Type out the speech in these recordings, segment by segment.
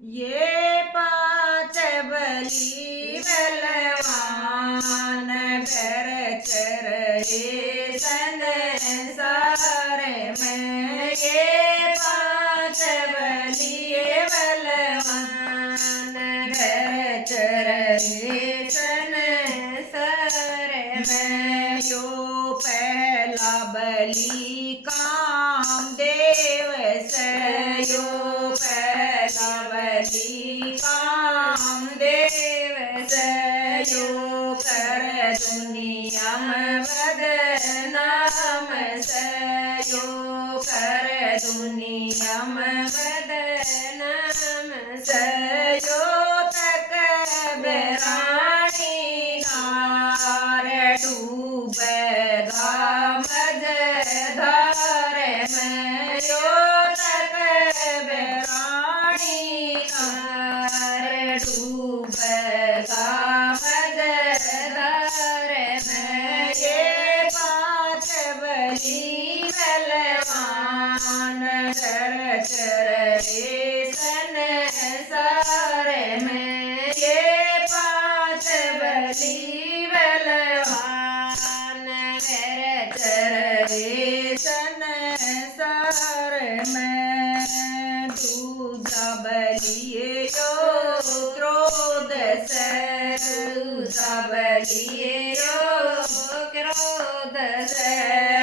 ये पांच बली बलवान भर चरहे संसार में। ये पांच बली बलवान भर चरहे संसार में। यो पहला बली कामदेव से, यो पहला बली कामदेव से। यो कर दुनिया में बदनाम से, यो कर दुनिया में बदनाम से। यो तक बेरानी नार डूबेगा मझधार में। यो तक बेरानी नार डूबेगा मझधार में। ये पांच बली बलवान भर चरहे संसार में। ये पांच बली बलवान भर चरहे संसार में। दूजा बली यो क्रोध से, दूजा बली यो क्रोध से।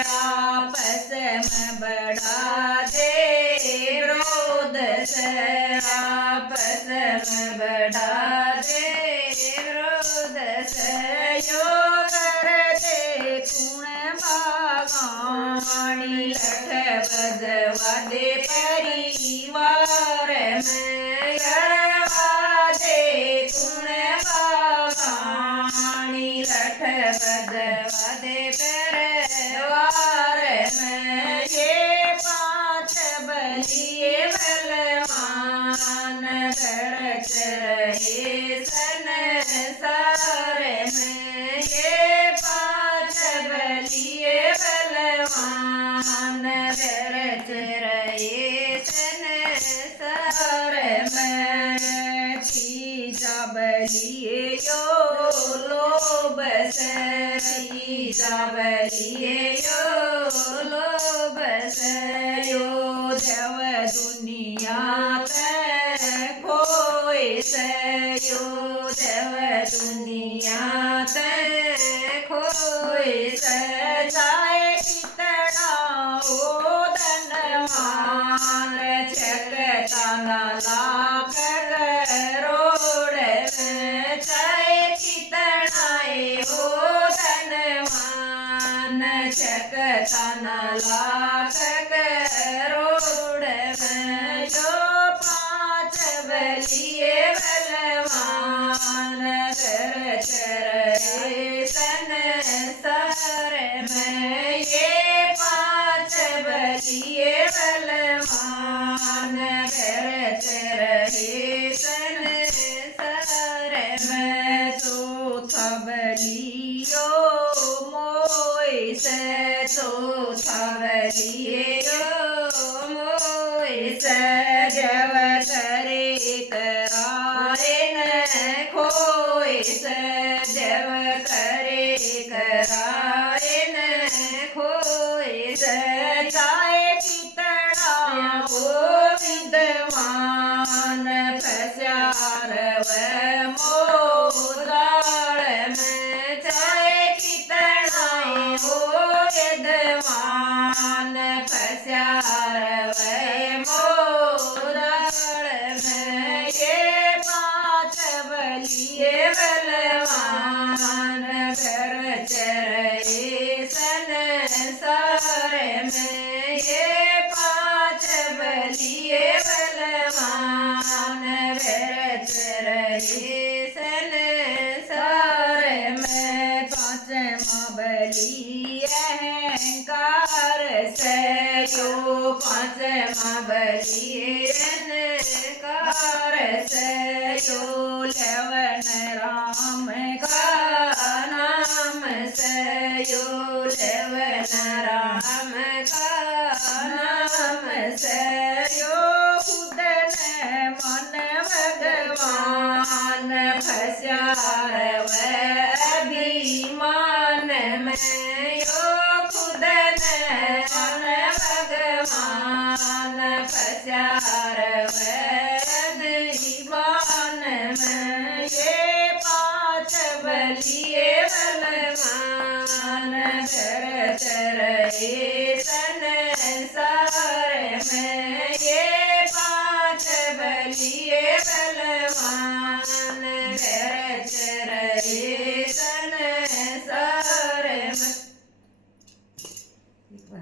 आपस में बढ़ा दे क्रोध से, आपस में बढ़ा दे क्रोध से। यो करते गुण बागानी लठ बजवा दे परिवार में। करवा दे गुण बागानी लठ बजवा दे परिवार में। ये पांच बली बलवान भर चरहे संसार में। ये पांच बली बलवान भर चरहे संसार में। तीजा बली यो लोभ से, तीजा बली यो लोभ से। यो देव दुनिया ते खोए से, यो देव दुनिया ते खोए से। चाहे कितना हो धनवान छकता न लाख करोड़ में। चाहे कितना हो धनवान छकता न लाख करोड़ में। यो पांच बली बलवान भर चरहे संसार में। ये पांच बली बलवान भर चरहे संसार में। चौथा बली यो मोय से, चौथा बली यो मोय से। जब करे कराए न खोए से, जब करे कराए न खोए से। चाहे कितना हो विद्वान फस्यार व मोदाल में। चाहे कितना हो विद्वान फस्यार व मोदाल में। ये पांच बली बलवान भर चरहे संसार में। ये पांच बली बलवान भर चरहे संसार में। पांचवा बली अहंकार से, यो पांचवा बली अहंकार से। यो लेवन राम का नाम से, यो लेवन राम का नाम से। यो खुद ने मन पस्यार अभिमान में यो खुद भगवान पस्यार अभिमान में ये पाँच बलिए बलवान चर चर संसार में